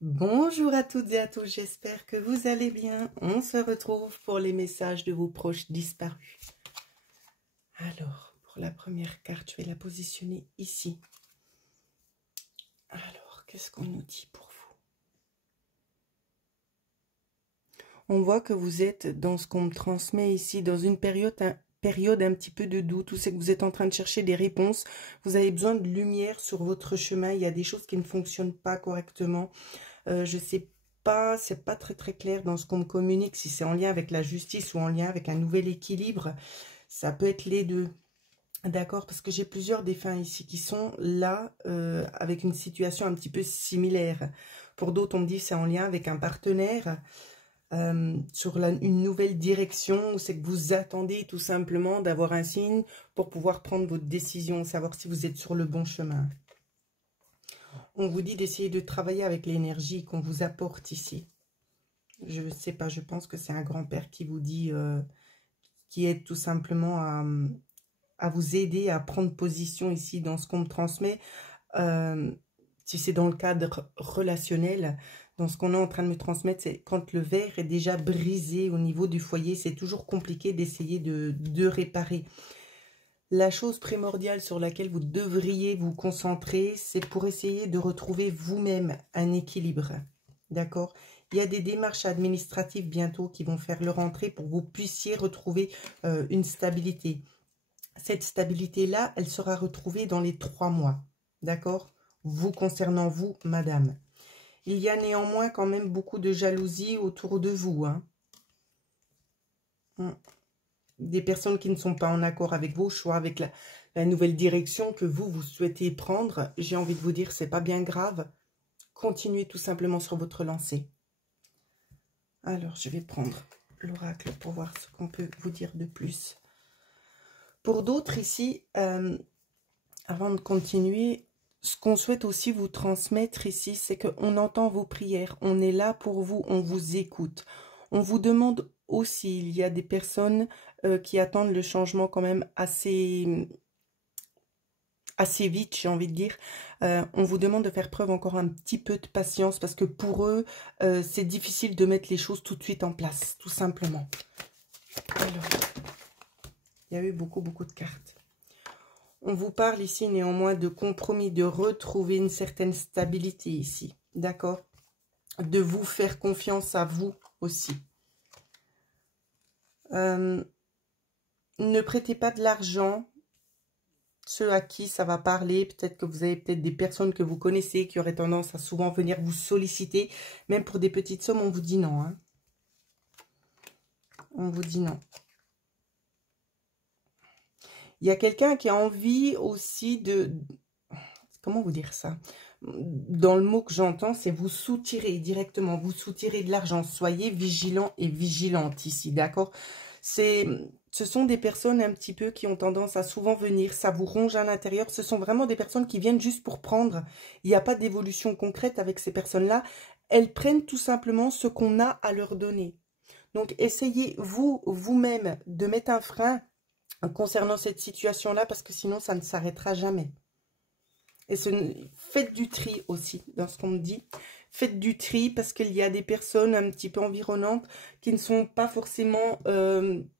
Bonjour à toutes et à tous, j'espère que vous allez bien. On se retrouve pour les messages de vos proches disparus. Alors, pour la première carte, je vais la positionner ici. Alors, qu'est-ce qu'on nous dit pour vous? On voit que vous êtes dans ce qu'on me transmet ici, dans une période un petit peu de doute, où c'est que vous êtes en train de chercher des réponses. Vous avez besoin de lumière sur votre chemin. Il y a des choses qui ne fonctionnent pas correctement. Je sais pas, c'est pas très clair dans ce qu'on me communique, si c'est en lien avec la justice ou en lien avec un nouvel équilibre. Ça peut être les deux. D'accord, parce que j'ai plusieurs défunts ici qui sont là avec une situation un petit peu similaire. Pour d'autres, on me dit c'est en lien avec un partenaire sur une nouvelle direction, où c'est que vous attendez tout simplement d'avoir un signe pour pouvoir prendre votre décision, savoir si vous êtes sur le bon chemin. On vous dit d'essayer de travailler avec l'énergie qu'on vous apporte ici. Je ne sais pas, je pense que c'est un grand-père qui vous dit, qui aide tout simplement à vous aider à prendre position ici dans ce qu'on me transmet. Si c'est dans le cadre relationnel, dans ce qu'on est en train de me transmettre, c'est quand le verre est déjà brisé au niveau du foyer, c'est toujours compliqué d'essayer de réparer. La chose primordiale sur laquelle vous devriez vous concentrer, c'est pour essayer de retrouver vous-même un équilibre. D'accord? Il y a des démarches administratives bientôt qui vont faire leur entrée pour que vous puissiez retrouver une stabilité. Cette stabilité-là, elle sera retrouvée dans les 3 mois. D'accord? Vous concernant vous, madame. Il y a néanmoins quand même beaucoup de jalousie autour de vous. Hein? Des personnes qui ne sont pas en accord avec vos choix, avec la nouvelle direction que vous souhaitez prendre. J'ai envie de vous dire, c'est pas bien grave. Continuez tout simplement sur votre lancée. Alors, je vais prendre l'oracle pour voir ce qu'on peut vous dire de plus. Pour d'autres ici, avant de continuer, ce qu'on souhaite aussi vous transmettre ici, c'est qu'on entend vos prières. On est là pour vous, on vous écoute. On vous demande aussi, il y a des personnes qui attendent le changement quand même assez vite, j'ai envie de dire. On vous demande de faire preuve encore un petit peu de patience parce que pour eux, c'est difficile de mettre les choses tout de suite en place, tout simplement. Alors, il y a eu beaucoup de cartes. On vous parle ici néanmoins de compromis, de retrouver une certaine stabilité ici, d'accord? De vous faire confiance à vous aussi. Ne prêtez pas de l'argent. Ceux à qui ça va parler, peut-être que vous avez peut-être des personnes que vous connaissez qui auraient tendance à souvent venir vous solliciter. Même pour des petites sommes, on vous dit non. Hein. On vous dit non. Il y a quelqu'un qui a envie aussi de... Comment vous dire ça? Dans le mot que j'entends, c'est vous soutirer directement. Vous soutirer de l'argent. Soyez vigilant et vigilante ici, d'accord? Ce sont des personnes un petit peu qui ont tendance à souvent venir, ça vous ronge à l'intérieur. Ce sont vraiment des personnes qui viennent juste pour prendre. Il n'y a pas d'évolution concrète avec ces personnes-là. Elles prennent tout simplement ce qu'on a à leur donner. Donc, essayez vous-même de mettre un frein concernant cette situation-là parce que sinon, ça ne s'arrêtera jamais. Et faites du tri aussi dans ce qu'on me dit. Faites du tri parce qu'il y a des personnes un petit peu environnantes qui ne sont pas forcément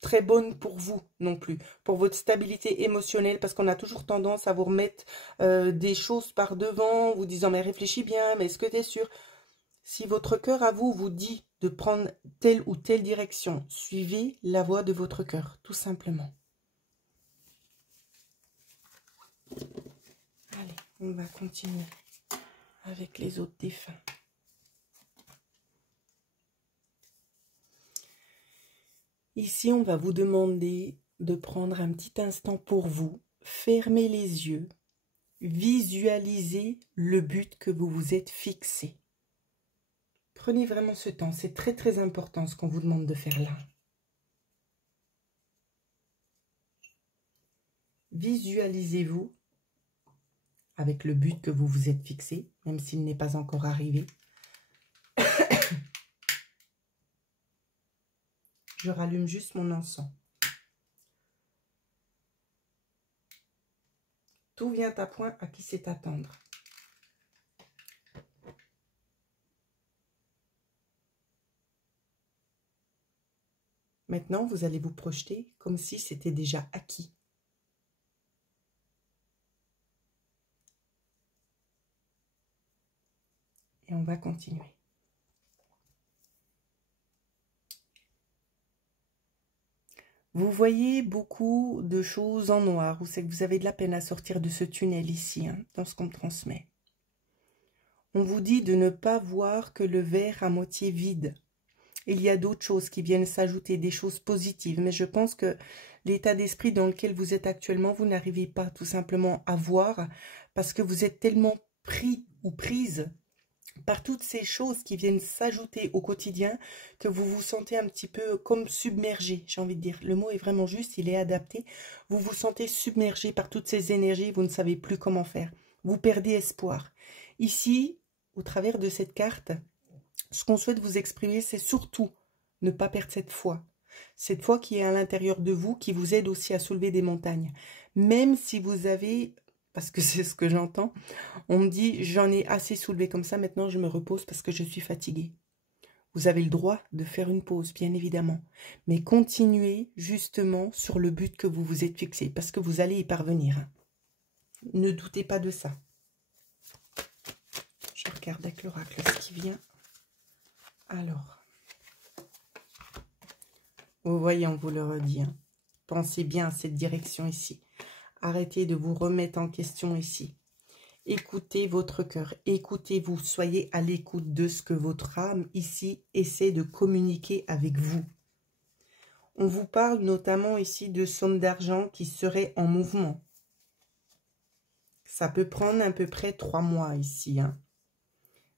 très bonnes pour vous non plus. Pour votre stabilité émotionnelle parce qu'on a toujours tendance à vous remettre des choses par devant, vous disant mais réfléchis bien, mais est-ce que tu es sûr? Si votre cœur à vous vous dit de prendre telle ou telle direction, suivez la voie de votre cœur, tout simplement. Allez, on va continuer avec les autres défunts. Ici, on va vous demander de prendre un petit instant pour vous, fermer les yeux, visualiser le but que vous vous êtes fixé. Prenez vraiment ce temps, c'est très important ce qu'on vous demande de faire là. Visualisez-vous avec le but que vous vous êtes fixé, même s'il n'est pas encore arrivé. Je rallume juste mon encens. Tout vient à point à qui sait attendre. Maintenant, vous allez vous projeter comme si c'était déjà acquis. Et on va continuer. Vous voyez beaucoup de choses en noir, ou c'est que vous avez de la peine à sortir de ce tunnel ici, hein, dans ce qu'on me transmet. On vous dit de ne pas voir que le verre à moitié vide. Il y a d'autres choses qui viennent s'ajouter, des choses positives, mais je pense que l'état d'esprit dans lequel vous êtes actuellement, vous n'arrivez pas tout simplement à voir, parce que vous êtes tellement pris ou prise par toutes ces choses qui viennent s'ajouter au quotidien, que vous vous sentez un petit peu comme submergé, j'ai envie de dire. Le mot est vraiment juste, il est adapté. Vous vous sentez submergé par toutes ces énergies, vous ne savez plus comment faire. Vous perdez espoir. Ici, au travers de cette carte, ce qu'on souhaite vous exprimer, c'est surtout ne pas perdre cette foi. Cette foi qui est à l'intérieur de vous, qui vous aide aussi à soulever des montagnes. Même si vous avez, parce que c'est ce que j'entends, on me dit, j'en ai assez soulevé comme ça, maintenant je me repose parce que je suis fatiguée. Vous avez le droit de faire une pause, bien évidemment. Mais continuez justement sur le but que vous vous êtes fixé, parce que vous allez y parvenir. Ne doutez pas de ça. Je regarde avec l'oracle ce qui vient. Alors, vous voyez, on vous le redit. Hein. Pensez bien à cette direction ici. Arrêtez de vous remettre en question ici. Écoutez votre cœur, écoutez-vous, soyez à l'écoute de ce que votre âme ici essaie de communiquer avec vous. On vous parle notamment ici de sommes d'argent qui seraient en mouvement. Ça peut prendre à peu près 3 mois ici. Hein.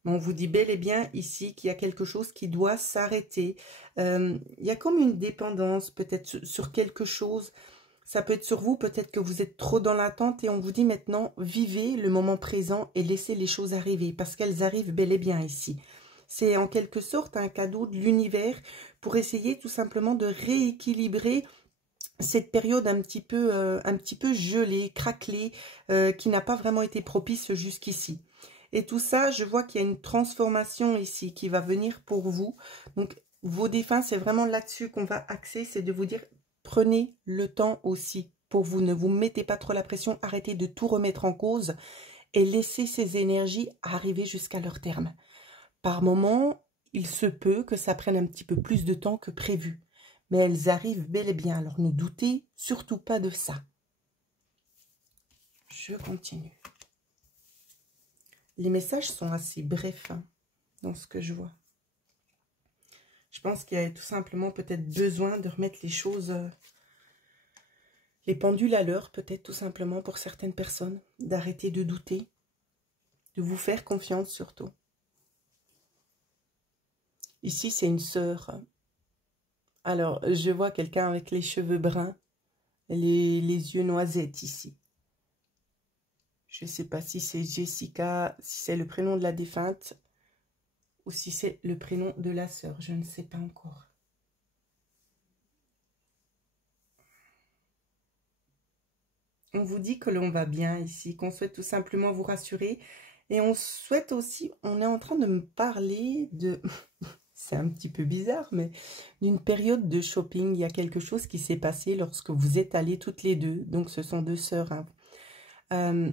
Mais on vous dit bel et bien ici qu'il y a quelque chose qui doit s'arrêter. Il y a comme une dépendance peut-être sur quelque chose. Ça peut être sur vous, peut-être que vous êtes trop dans l'attente et on vous dit maintenant, vivez le moment présent et laissez les choses arriver parce qu'elles arrivent bel et bien ici. C'est en quelque sorte un cadeau de l'univers pour essayer tout simplement de rééquilibrer cette période un petit peu gelée, craquelée, qui n'a pas vraiment été propice jusqu'ici. Et tout ça, je vois qu'il y a une transformation ici qui va venir pour vous. Donc, vos défunts, c'est vraiment là-dessus qu'on va axer, c'est de vous dire, prenez le temps aussi pour vous. Ne vous mettez pas trop la pression, arrêtez de tout remettre en cause et laissez ces énergies arriver jusqu'à leur terme. Par moment, il se peut que ça prenne un petit peu plus de temps que prévu. Mais elles arrivent bel et bien, alors ne doutez surtout pas de ça. Je continue. Les messages sont assez brefs hein, dans ce que je vois. Je pense qu'il y a tout simplement peut-être besoin de remettre les choses, les pendules à l'heure, peut-être tout simplement pour certaines personnes, d'arrêter de douter, de vous faire confiance surtout. Ici, c'est une sœur. Alors, je vois quelqu'un avec les cheveux bruns, les yeux noisettes ici. Je ne sais pas si c'est Jessica, si c'est le prénom de la défunte ou si c'est le prénom de la sœur. Je ne sais pas encore. On vous dit que l'on va bien ici, qu'on souhaite tout simplement vous rassurer. Et on souhaite aussi, on est en train de me parler de... C'est un petit peu bizarre, mais d'une période de shopping. Il y a quelque chose qui s'est passé lorsque vous êtes allées toutes les deux. Donc, ce sont deux sœurs. Hein.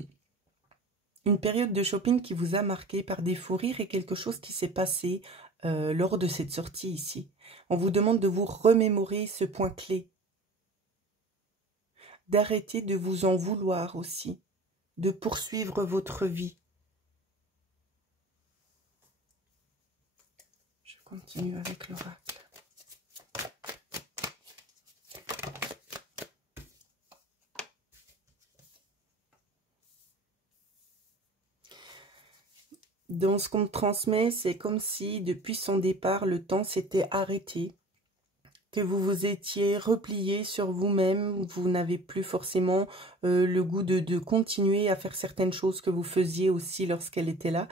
Une période de shopping qui vous a marqué par des fous rires et quelque chose qui s'est passé lors de cette sortie ici. On vous demande de vous remémorer ce point clé. D'arrêter de vous en vouloir aussi. De poursuivre votre vie. Je continue avec l'oracle. Dans ce qu'on me transmet, c'est comme si depuis son départ, le temps s'était arrêté. Que vous vous étiez replié sur vous-même, vous n'avez plus forcément le goût de continuer à faire certaines choses que vous faisiez aussi lorsqu'elle était là.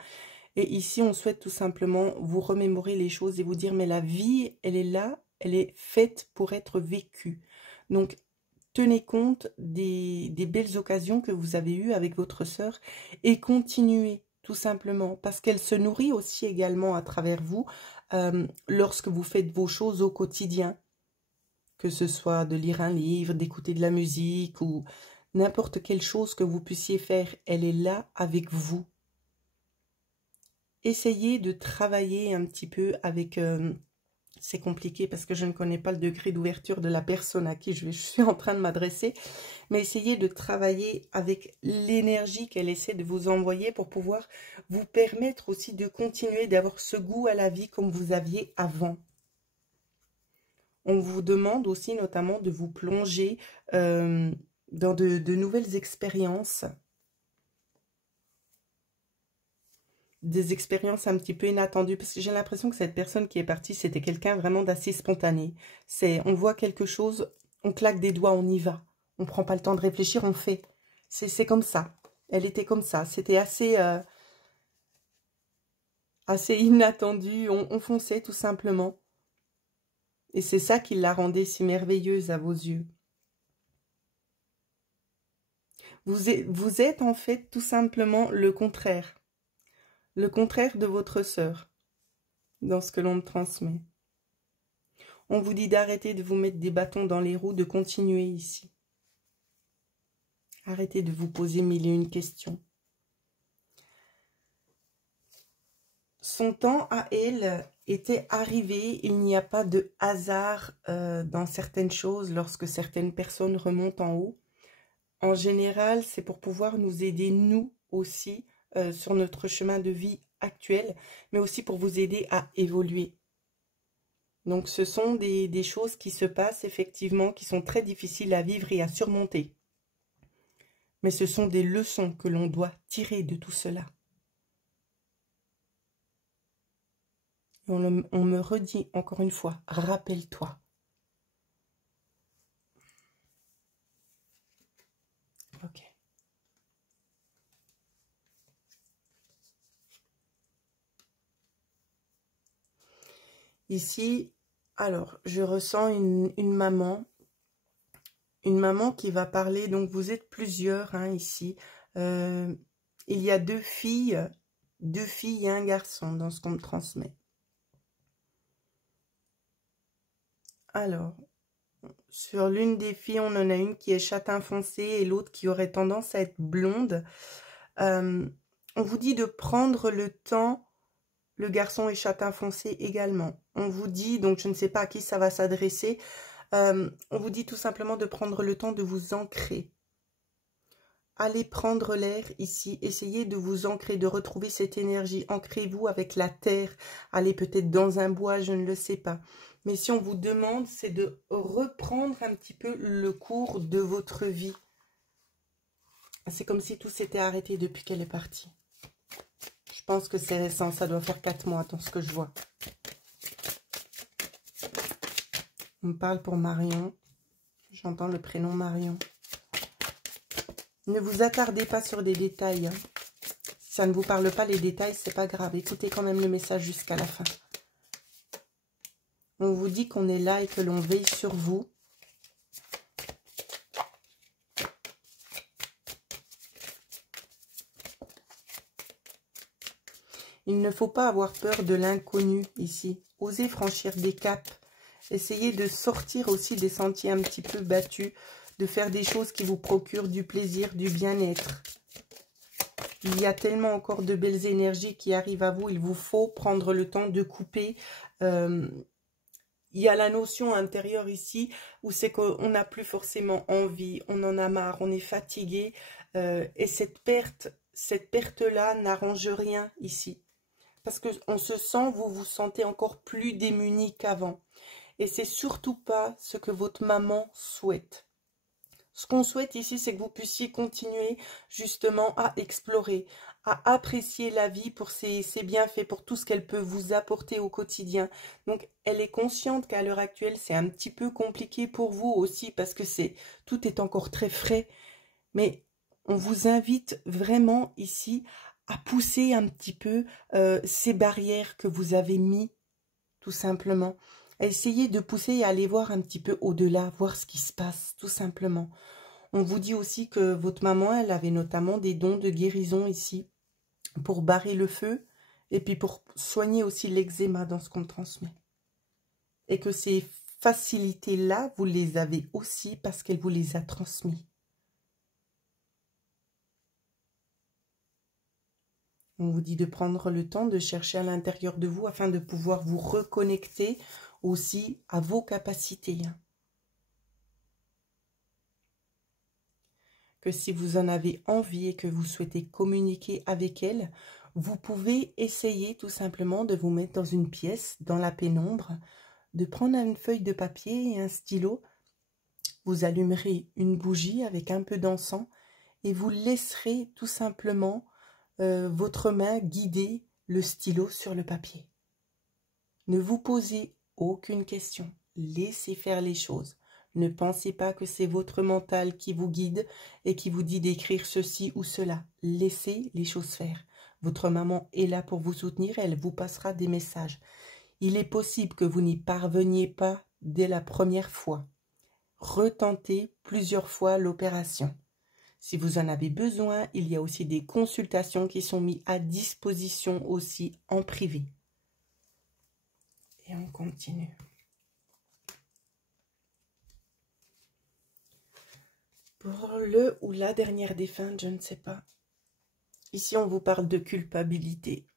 Et ici, on souhaite tout simplement vous remémorer les choses et vous dire, mais la vie, elle est là, elle est faite pour être vécue. Donc, tenez compte des belles occasions que vous avez eues avec votre sœur et continuez tout simplement, parce qu'elle se nourrit aussi également à travers vous lorsque vous faites vos choses au quotidien. que ce soit de lire un livre, d'écouter de la musique ou n'importe quelle chose que vous puissiez faire, elle est là avec vous. Essayez de travailler un petit peu avec... c'est compliqué parce que je ne connais pas le degré d'ouverture de la personne à qui je suis en train de m'adresser, mais essayez de travailler avec l'énergie qu'elle essaie de vous envoyer pour pouvoir vous permettre aussi de continuer d'avoir ce goût à la vie comme vous aviez avant. On vous demande aussi notamment de vous plonger dans de nouvelles expériences. Des expériences un petit peu inattendues, parce que j'ai l'impression que cette personne qui est partie, c'était quelqu'un vraiment d'assez spontané. On voit quelque chose, on claque des doigts, on y va. On ne prend pas le temps de réfléchir, on fait. C'est comme ça. Elle était comme ça. C'était assez inattendu. On fonçait tout simplement. Et c'est ça qui la rendait si merveilleuse à vos yeux. Vous êtes en fait tout simplement le contraire. Le contraire de votre sœur, dans ce que l'on me transmet. On vous dit d'arrêter de vous mettre des bâtons dans les roues, de continuer ici. Arrêtez de vous poser mille et une questions. Son temps à elle était arrivé, il n'y a pas de hasard dans certaines choses lorsque certaines personnes remontent en haut. En général, c'est pour pouvoir nous aider, nous aussi, sur notre chemin de vie actuel, mais aussi pour vous aider à évoluer. Donc, ce sont des choses qui se passent effectivement, qui sont très difficiles à vivre et à surmonter. Mais ce sont des leçons que l'on doit tirer de tout cela. On me redit encore une fois, rappelle-toi. Ok. Ici, alors, je ressens une maman qui va parler, donc vous êtes plusieurs hein, ici. Il y a deux filles et un garçon dans ce qu'on me transmet. Alors, sur l'une des filles, on en a une qui est châtain foncé et l'autre qui aurait tendance à être blonde. On vous dit de prendre le temps. Le garçon est châtain foncé également. On vous dit, donc je ne sais pas à qui ça va s'adresser, on vous dit tout simplement de prendre le temps de vous ancrer. Allez prendre l'air ici, essayez de vous ancrer, de retrouver cette énergie. Ancrez-vous avec la terre, allez peut-être dans un bois, je ne le sais pas. Mais si on vous demande, c'est de reprendre un petit peu le cours de votre vie. C'est comme si tout s'était arrêté depuis qu'elle est partie. Je pense que c'est récent, ça doit faire 4 mois dans ce que je vois. On me parle pour Marion. J'entends le prénom Marion. Ne vous attardez pas sur des détails. Si ça ne vous parle pas les détails, c'est pas grave. Écoutez quand même le message jusqu'à la fin. On vous dit qu'on est là et que l'on veille sur vous. Il ne faut pas avoir peur de l'inconnu ici. Osez franchir des caps. Essayez de sortir aussi des sentiers un petit peu battus. De faire des choses qui vous procurent du plaisir, du bien-être. Il y a tellement encore de belles énergies qui arrivent à vous. Il vous faut prendre le temps de couper. Il y a la notion intérieure ici où c'est qu'on n'a plus forcément envie. On en a marre, on est fatigué. Et cette perte-là n'arrange rien ici. Parce qu'on se sent, vous vous sentez encore plus démunis qu'avant. Et c'est surtout pas ce que votre maman souhaite. Ce qu'on souhaite ici, c'est que vous puissiez continuer justement à explorer, à apprécier la vie pour ses bienfaits, pour tout ce qu'elle peut vous apporter au quotidien. Donc, elle est consciente qu'à l'heure actuelle, c'est un petit peu compliqué pour vous aussi parce que tout est encore très frais. Mais on vous invite vraiment ici à pousser un petit peu ces barrières que vous avez mis, tout simplement. À essayer de pousser et aller voir un petit peu au-delà, voir ce qui se passe, tout simplement. On vous dit aussi que votre maman, elle avait notamment des dons de guérison ici, pour barrer le feu, et puis pour soigner aussi l'eczéma dans ce qu'on transmet. Et que c'est facilités-là, vous les avez aussi parce qu'elle vous les a transmis. On vous dit de prendre le temps de chercher à l'intérieur de vous afin de pouvoir vous reconnecter aussi à vos capacités. Que si vous en avez envie et que vous souhaitez communiquer avec elle, vous pouvez essayer tout simplement de vous mettre dans une pièce, dans la pénombre, de prendre une feuille de papier et un stylo. Vous allumerez une bougie avec un peu d'encens et vous laisserez tout simplement votre main guider le stylo sur le papier. Ne vous posez aucune question. Laissez faire les choses. Ne pensez pas que c'est votre mental qui vous guide et qui vous dit d'écrire ceci ou cela. Laissez les choses faire. Votre maman est là pour vous soutenir, elle vous passera des messages. Il est possible que vous n'y parveniez pas dès la première fois. Retentez plusieurs fois l'opération. Si vous en avez besoin, il y a aussi des consultations qui sont mises à disposition aussi en privé. Et on continue. Pour le ou la dernière défunte, je ne sais pas. Ici, on vous parle de culpabilité.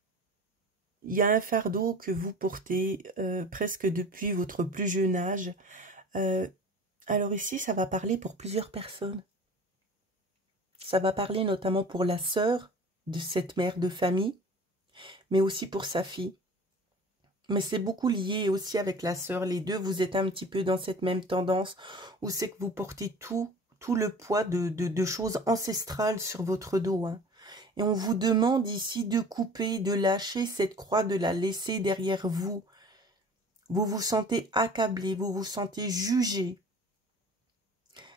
Il y a un fardeau que vous portez presque depuis votre plus jeune âge. Alors ici, ça va parler pour plusieurs personnes. Ça va parler notamment pour la sœur de cette mère de famille, mais aussi pour sa fille. Mais c'est beaucoup lié aussi avec la sœur. Les deux, vous êtes un petit peu dans cette même tendance où c'est que vous portez tout le poids de choses ancestrales sur votre dos. Et on vous demande ici de couper, de lâcher cette croix, de la laisser derrière vous. Vous vous sentez accablé, vous vous sentez jugé.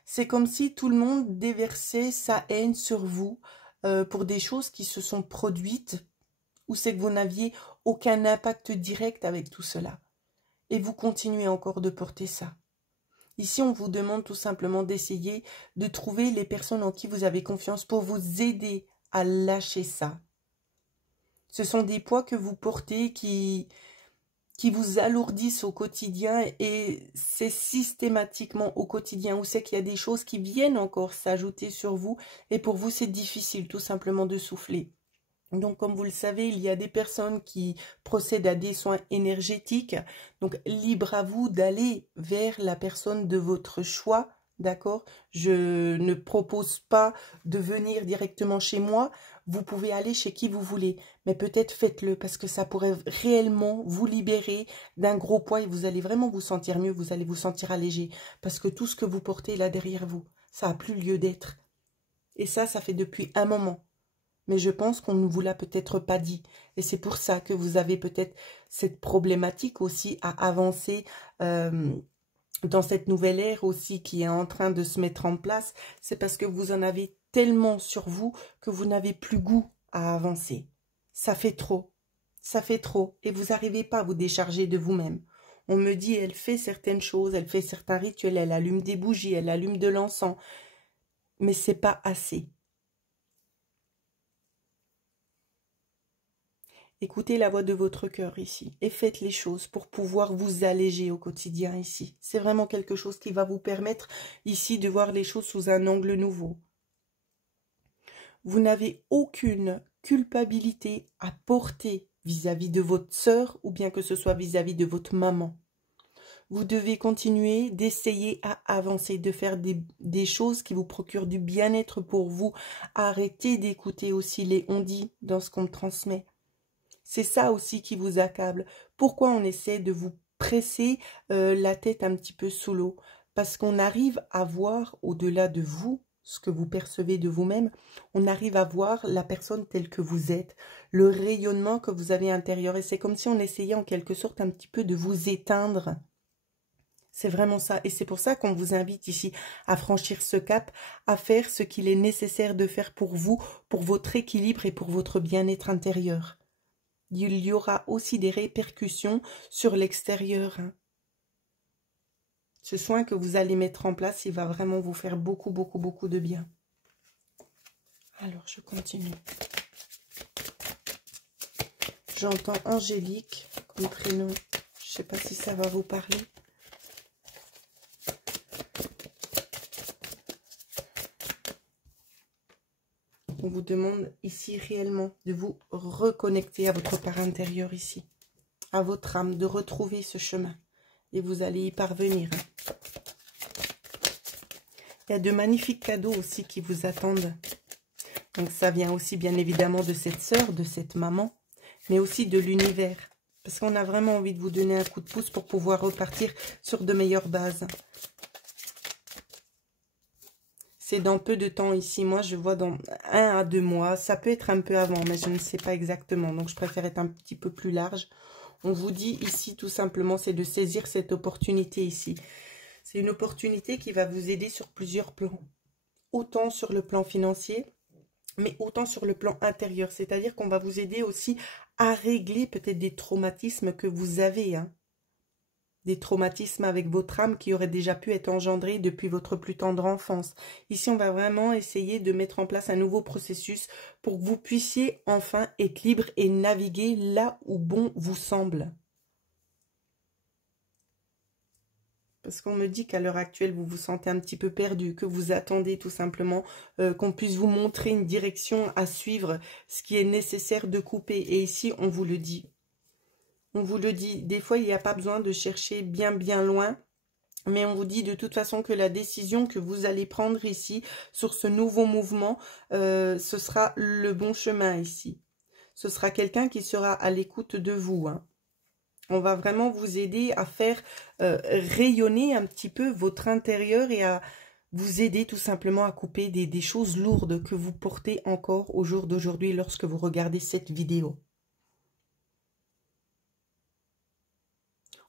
C'est comme si tout le monde déversait sa haine sur vous pour des choses qui se sont produites ou c'est que vous n'aviez aucun impact direct avec tout cela. Et vous continuez encore de porter ça. Ici, on vous demande tout simplement d'essayer de trouver les personnes en qui vous avez confiance pour vous aider à lâcher ça. Ce sont des poids que vous portez qui vous alourdissent au quotidien et c'est systématiquement au quotidien où c'est qu'il y a des choses qui viennent encore s'ajouter sur vous et pour vous c'est difficile tout simplement de souffler. Donc comme vous le savez, il y a des personnes qui procèdent à des soins énergétiques, donc libre à vous d'aller vers la personne de votre choix, d'accord? Je ne propose pas de venir directement chez moi. Vous pouvez aller chez qui vous voulez, mais peut-être faites-le parce que ça pourrait réellement vous libérer d'un gros poids et vous allez vraiment vous sentir mieux, vous allez vous sentir allégé parce que tout ce que vous portez là derrière vous, ça n'a plus lieu d'être. Et ça fait depuis un moment. Mais je pense qu'on ne vous l'a peut-être pas dit. Et c'est pour ça que vous avez peut-être cette problématique aussi à avancer dans cette nouvelle ère aussi qui est en train de se mettre en place. C'est parce que vous en avez tellement sur vous que vous n'avez plus goût à avancer. Ça fait trop. Ça fait trop. Et vous n'arrivez pas à vous décharger de vous-même. On me dit, elle fait certaines choses, elle fait certains rituels, elle allume des bougies, elle allume de l'encens. Mais c'est pas assez. Écoutez la voix de votre cœur ici et faites les choses pour pouvoir vous alléger au quotidien ici. C'est vraiment quelque chose qui va vous permettre ici de voir les choses sous un angle nouveau. Vous n'avez aucune culpabilité à porter vis-à-vis de votre sœur ou bien que ce soit vis-à-vis de votre maman. Vous devez continuer d'essayer à avancer, de faire des choses qui vous procurent du bien-être pour vous. Arrêtez d'écouter aussi les on-dit dans ce qu'on transmet. C'est ça aussi qui vous accable. Pourquoi on essaie de vous presser la tête un petit peu sous l'eau? Parce qu'on arrive à voir au-delà de vous, ce que vous percevez de vous-même, on arrive à voir la personne telle que vous êtes, le rayonnement que vous avez intérieur. Et c'est comme si on essayait en quelque sorte un petit peu de vous éteindre. C'est vraiment ça. Et c'est pour ça qu'on vous invite ici à franchir ce cap, à faire ce qu'il est nécessaire de faire pour vous, pour votre équilibre et pour votre bien-être intérieur. Il y aura aussi des répercussions sur l'extérieur. Ce soin que vous allez mettre en place, il va vraiment vous faire beaucoup, beaucoup, beaucoup de bien. Alors, je continue. J'entends Angélique comme prénom. Je ne sais pas si ça va vous parler. On vous demande ici réellement de vous reconnecter à votre part intérieure ici, à votre âme, de retrouver ce chemin. Et vous allez y parvenir. Il y a de magnifiques cadeaux aussi qui vous attendent. Donc ça vient aussi bien évidemment de cette sœur, de cette maman, mais aussi de l'univers. Parce qu'on a vraiment envie de vous donner un coup de pouce pour pouvoir repartir sur de meilleures bases. C'est dans peu de temps ici. Moi, je vois dans 1 à 2 mois. Ça peut être un peu avant, mais je ne sais pas exactement. Donc, je préfère être un petit peu plus large. On vous dit ici, tout simplement, c'est de saisir cette opportunité ici. C'est une opportunité qui va vous aider sur plusieurs plans. Autant sur le plan financier, mais autant sur le plan intérieur. C'est-à-dire qu'on va vous aider aussi à régler peut-être des traumatismes que vous avez. Des traumatismes avec votre âme qui auraient déjà pu être engendrés depuis votre plus tendre enfance. Ici, on va vraiment essayer de mettre en place un nouveau processus pour que vous puissiez enfin être libre et naviguer là où bon vous semble. Parce qu'on me dit qu'à l'heure actuelle, vous vous sentez un petit peu perdu, que vous attendez tout simplement qu'on puisse vous montrer une direction à suivre, ce qui est nécessaire de couper. Et ici, on vous le dit. On vous le dit. Des fois, il n'y a pas besoin de chercher bien loin. Mais on vous dit de toute façon que la décision que vous allez prendre ici, sur ce nouveau mouvement, ce sera le bon chemin ici. Ce sera quelqu'un qui sera à l'écoute de vous, On va vraiment vous aider à faire rayonner un petit peu votre intérieur et à vous aider tout simplement à couper des choses lourdes que vous portez encore au jour d'aujourd'hui lorsque vous regardez cette vidéo.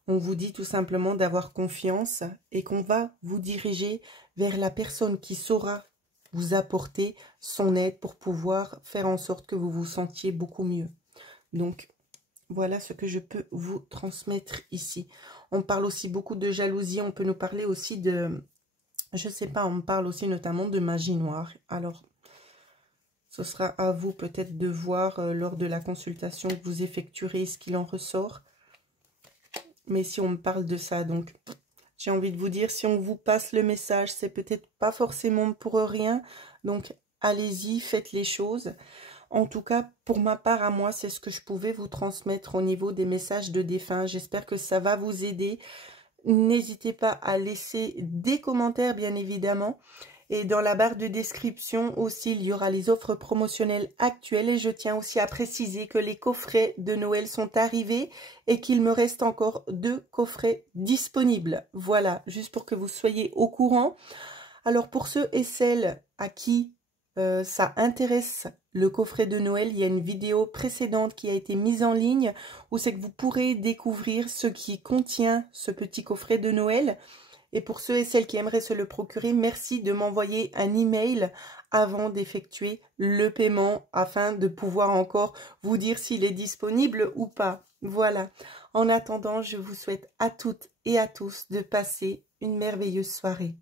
On vous dit tout simplement d'avoir confiance et qu'on va vous diriger vers la personne qui saura vous apporter son aide pour pouvoir faire en sorte que vous vous sentiez beaucoup mieux. Donc, voilà ce que je peux vous transmettre ici. On parle aussi beaucoup de jalousie. On peut nous parler aussi de... Je sais pas, on me parle aussi notamment de magie noire. Alors, ce sera à vous peut-être de voir lors de la consultation que vous effectuerez ce qu'il en ressort. Mais si on me parle de ça, donc, j'ai envie de vous dire, si on vous passe le message, c'est peut-être pas forcément pour rien. Donc, allez-y, faites les choses. En tout cas, pour ma part, à moi, c'est ce que je pouvais vous transmettre au niveau des messages de défunts. J'espère que ça va vous aider. N'hésitez pas à laisser des commentaires, bien évidemment. Et dans la barre de description aussi, il y aura les offres promotionnelles actuelles. Et je tiens aussi à préciser que les coffrets de Noël sont arrivés et qu'il me reste encore 2 coffrets disponibles. Voilà, juste pour que vous soyez au courant. Alors pour ceux et celles à qui ça intéresse le coffret de Noël, il y a une vidéo précédente qui a été mise en ligne où c'est que vous pourrez découvrir ce qui contient ce petit coffret de Noël. Et pour ceux et celles qui aimeraient se le procurer, merci de m'envoyer un email avant d'effectuer le paiement afin de pouvoir encore vous dire s'il est disponible ou pas. Voilà. En attendant, je vous souhaite à toutes et à tous de passer une merveilleuse soirée.